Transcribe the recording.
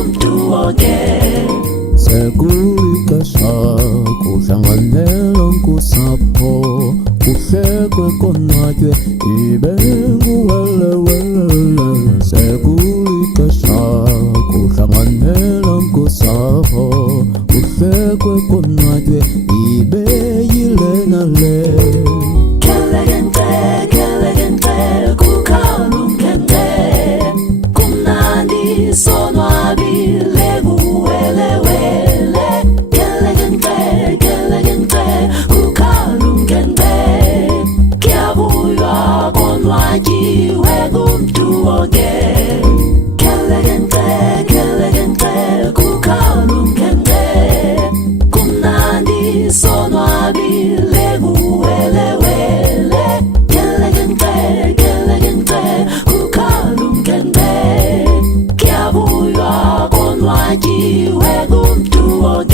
kumtuoge sekulikesha kuhlanganela nkusapho kuhlekwe konwatywe ibe nguwelewele sekulikesha kuhlanganela nkusapho kuhlekwe konwatywe ibe yile nale sonwabile kuwelewele kelekente kukhalumkente kyabuywa konwatywe kumtuoge kelekente kukhalumkente kumnandi sonwabile kuwelewele kelekente kukhalumkente kyabuywa konwatywe kumtuoge